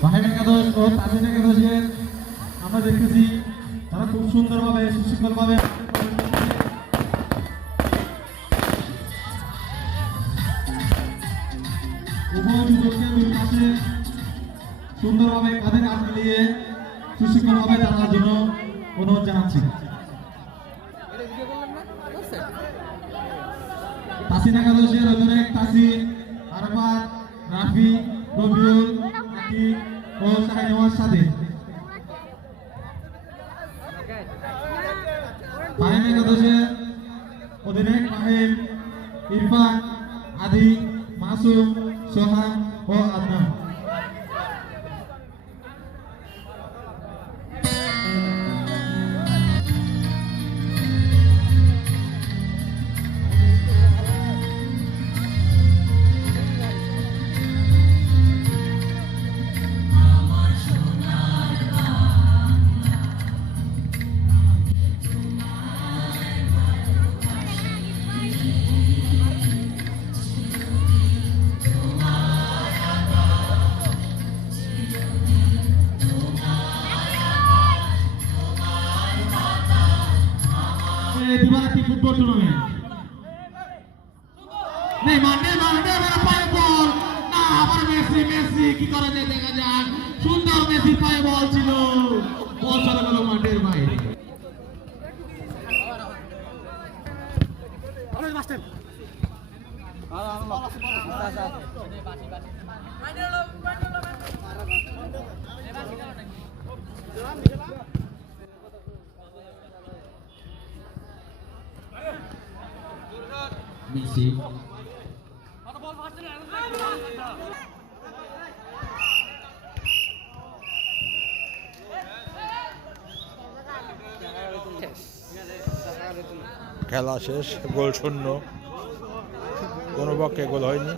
ফাহিম একাদশ ও তাজিন একাদশের আমরা দেখতেছি তারা খুব সুন্দরভাবে সুশৃঙ্খলভাবে উভয় দুজনকে দুই পাশে সুন্দরভাবে কাঁধে কাঁধ মিলিয়ে সুশৃঙ্খলভাবে দাঁড়ানোর জন্য অনুরোধ জানাচ্ছি। তাসিন একাদশের অধিনায়ক তাসিন, আরফাত, রাফি, রবিউল, আকিব ও শাহিনওয়াজ সাদিক। ফাহিম একাদশের অধিনায়ক ফাহিম, ইরফান, আদি, মাসুম, সোহান ও আদনান। দিবারাত্রি ফুটবল টুর্নামেন্ট নেইমার পায়ে বল না, আবার মেসি কি করে দেখা যাক। সুন্দর মেসি পায়ে বল ছিল, বল চলে গেল মাঠের বাইরে। Messi খেলা শেষ, গোল শূন্য, কোনো পক্ষে গোল হয়নি।